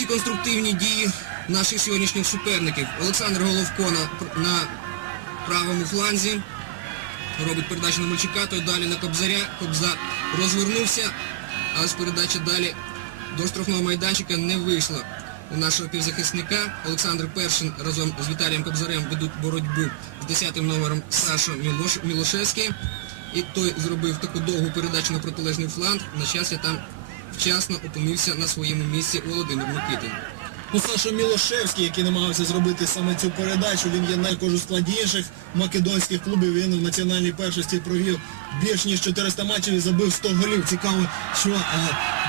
всі конструктивні дії наших сьогоднішніх суперників. Олександр Головко на, на правому фланзі. Робить передачу на Мальчика, той далі на Кобзаря. Кобза розвернувся, але з передачі далі до штрафного майданчика не вийшла. У нашого півзахисника Олександр Першин разом з Віталієм Кобзарем ведуть боротьбу з 10-м номером Сашо Мілош... Мілошевський. І той зробив таку довгу передачу на протилежний фланг. На щастя, там вчасно опинився на своєму місці Володимир Микитин. Ну, Саша Мілошевський, який намагався зробити саме цю передачу, він є найкож у складі інших македонських клубів. Він в національній першості провів більш ніж 400 матчів і забив 100 голів. Цікаво, що е,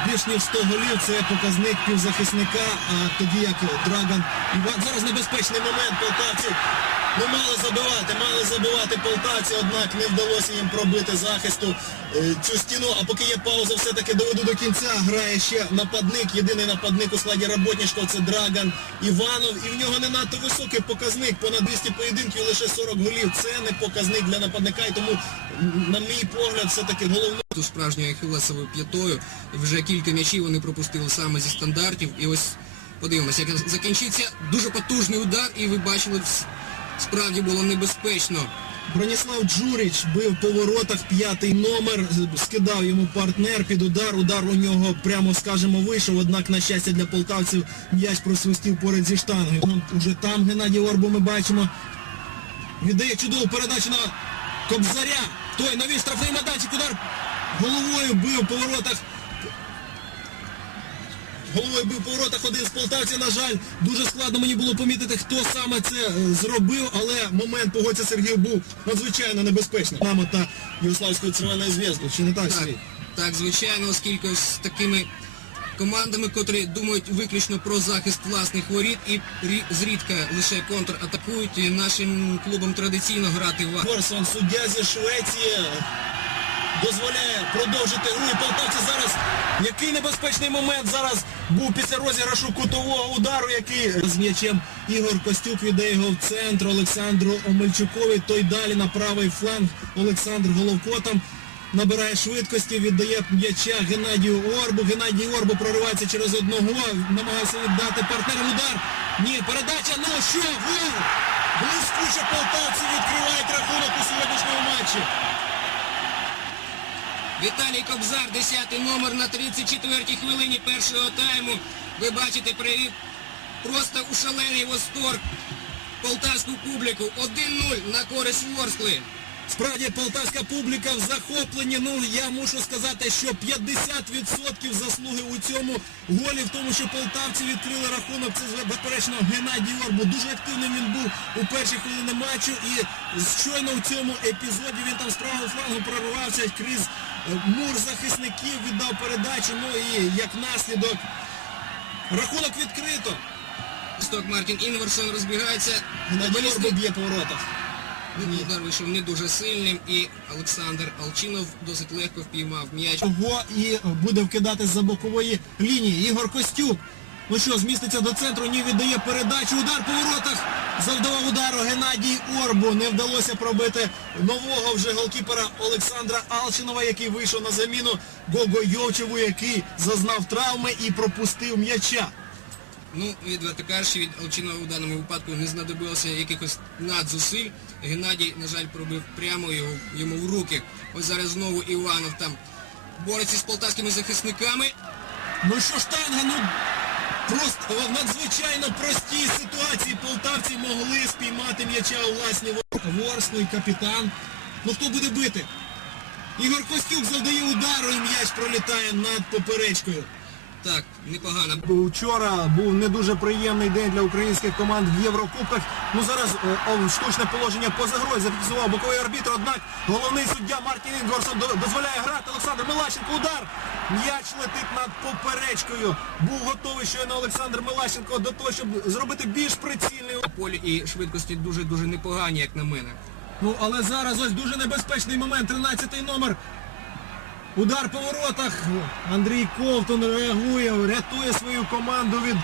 більш ніж 100 голів це показник півзахисника, а тоді як Драган Іван. Зараз небезпечний момент полтавців. Ну, мали забивати, мали забивати полтавці, однак не вдалося їм пробити захисту е, цю стіну. А поки є пауза, все-таки доведу до кінця. Грає ще нападник, єдиний нападник у складі Работнішков, це Драган Іванов. І в нього не надто високий показник, понад 200 поєдинків, лише 40 голів. Це не показник для нападника. І тому, на мій погляд, все-таки головне. Тут справжньою ахілесовою п'ятою. Вже кілька м'ячів вони пропустили саме зі стандартів. І ось подивимося, як закінчиться дуже потужний удар, і ви бачили, справді було небезпечно. Броніслав Джуріч бив по воротах п'ятий номер, скидав йому партнер під удар. Удар у нього прямо, скажемо, вийшов. Однак, на щастя для полтавців, м'яч просвистів поряд зі штангою. Ну, Уже там Геннадій Орбу ми бачимо. Віддає чудову передачу на Кобзаря. Той новий штрафний майданчик, удар головою бив по воротах. Головою бив по воротах один з полтавців, на жаль, дуже складно мені було помітити, хто саме це е, зробив, але момент погодься Сергій був надзвичайно небезпечним. Намо та Югославською червоною зв'язкою, чи не так, Сергій? так, звичайно, оскільки з такими командами, котрі думають виключно про захист власних воріт і зрідка лише контратакують, і нашим клубам традиційно грати в Горсон, суддя зі Швеції, дозволяє продовжити гру. І полтавці зараз, який небезпечний момент зараз був після розіграшу кутового удару, який з м'ячем Ігор Костюк віддає його в центр Олександру Омельчукові. Той далі на правий фланг Олександр Головко там набирає швидкості, віддає м'яча Геннадію Орбу. Геннадій Орбу проривається через одного, намагався віддати партнерам удар. Ні, передача, ну що, гол! Блискуче полтавці відкривають рахунок у сьогоднішньому матчі. Віталій Кобзар, 10-й номер на 34-й хвилині першого тайму. Ви бачите, привів просто у шалений восторг полтавську публіку. 1-0 на користь Ворскли. Справді полтавська публіка в захопленні. Ну я мушу сказати, що 50% заслуги у цьому голі, в тому, що полтавці відкрили рахунок. Це безперечно Геннадій Орбу. Дуже активним він був у перші хвилини матчу. І щойно в цьому епізоді він там з правого флангу прорвався крізь мур захисників, віддав передачу. Ну і як наслідок рахунок відкрито. Сток Мартін Інверсон розбігається. Футболісти- б'є по воротах. Удар вийшов не дуже сильним і Олександр Алчинов досить легко впіймав м'яч. Його і буде вкидати з-за бокової лінії. Ігор Костюк. Ну що, зміститься до центру, ні віддає передачу. Удар по воротах. Завдавав удару Геннадій Орбу. Не вдалося пробити нового вже голкіпера Олександра Алчинова, який вийшов на заміну Гого Йовчеву, який зазнав травми і пропустив м'яча. Ну, відверто кажучи, від Алчинова у даному випадку не знадобилося якихось надзусиль. Геннадій, на жаль, пробив прямо його, йому в руки. Ось зараз знову Іванов там бореться з полтавськими захисниками. Ну що штанга, ну просто в надзвичайно простій ситуації полтавці могли спіймати м'яча у власні. Ворсний капітан. Ну хто буде бити? Ігор Костюк завдає удару і м'яч пролітає над поперечкою. Так, непогано. Вчора був не дуже приємний день для українських команд в Єврокубках. Ну зараз е, о, штучне положення поза грою зафіксував боковий арбітр. Однак головний суддя Мартін Інгорсон дозволяє грати Олександр Милащенко. Удар. М'яч летить над поперечкою. Був готовий щойно Олександр Милащенко до того, щоб зробити більш прицільний. Полі і швидкості дуже-дуже непогані, як на мене. Ну але зараз ось дуже небезпечний момент. 13-й номер. Удар по воротах. Андрій Ковтун реагує, рятує свою команду від,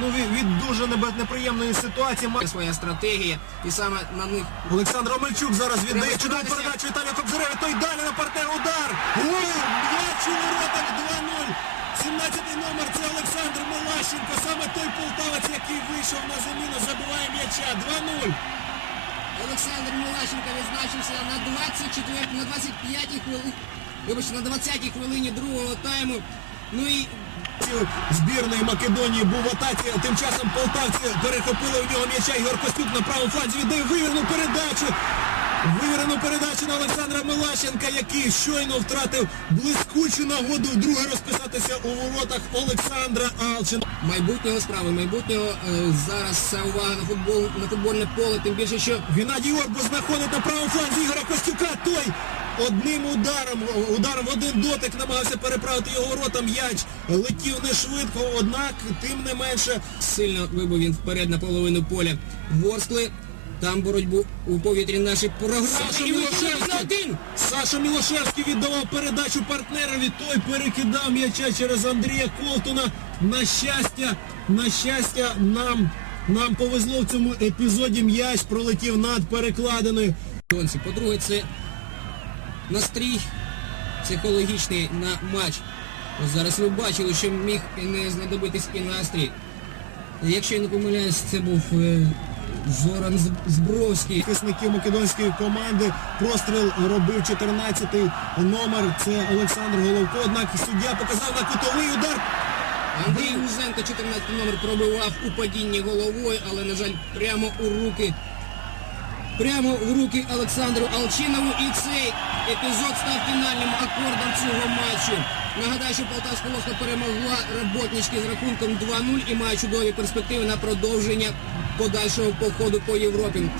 ну, від, від дуже неприємної ситуації. Своя стратегія, і саме на них Олександр Омельчук зараз віддає чудову передачу Віталію Кобзареві. Той далі на партнер удар. Гол! М'яч у воротах 2-0. 17-й номер це Олександр Милащенко, саме той полтавець, який вийшов на заміну, забиває м'яча. 2-0. Милащенко відзначився на 24, на 25-й хвилині, вибачте, на 20-й хвилині другого тайму. Ну і збірної Македонії був в атаці. Тим часом полтавці перехопили у нього м'яча. Ігор Костюк на правому фланзі віддає вивірну передачу. Вивірену передачу на Олександра Милащенка, який щойно втратив блискучу нагоду вдруге розписатися у воротах Олександра Алчина. майбутнього справи, майбутнього е, зараз вся увага на футбол, на футбольне поле, тим більше, що Геннадій Орбу знаходить на правому фланзі Ігоря Костюка. Той одним ударом, ударом в один дотик намагався переправити його ворота. М'яч летів не швидко, однак тим не менше сильно вибив він вперед на половину поля Ворскли. Там боротьбу у повітрі наші програли. Саша Мілошевський. один. Саша Мілошевський віддавав передачу партнерові, той перекидав м'яча через Андрія Ковтуна. На щастя, на щастя, нам, нам повезло в цьому епізоді. М'яч пролетів над перекладиною. По-друге, це настрій психологічний на матч. Ось зараз ви бачили, що міг не знадобитись і настрій. Якщо я не помиляюсь, це був Зоран Збровський. Захисників македонської команди простріл робив 14-й номер. Це Олександр Головко. Однак суддя показав на кутовий удар. Андрій Гузенко, 14 номер, пробивав у падінні головою, але, на жаль, прямо у руки. Прямо в руки Олександру Алчинову. І цей епізод став фінальним акордом цього матчу. Нагадаю, що Полтавська Лоска перемогла роботнички з рахунком 2-0 і має чудові перспективи на продовження подальшого походу по Європі.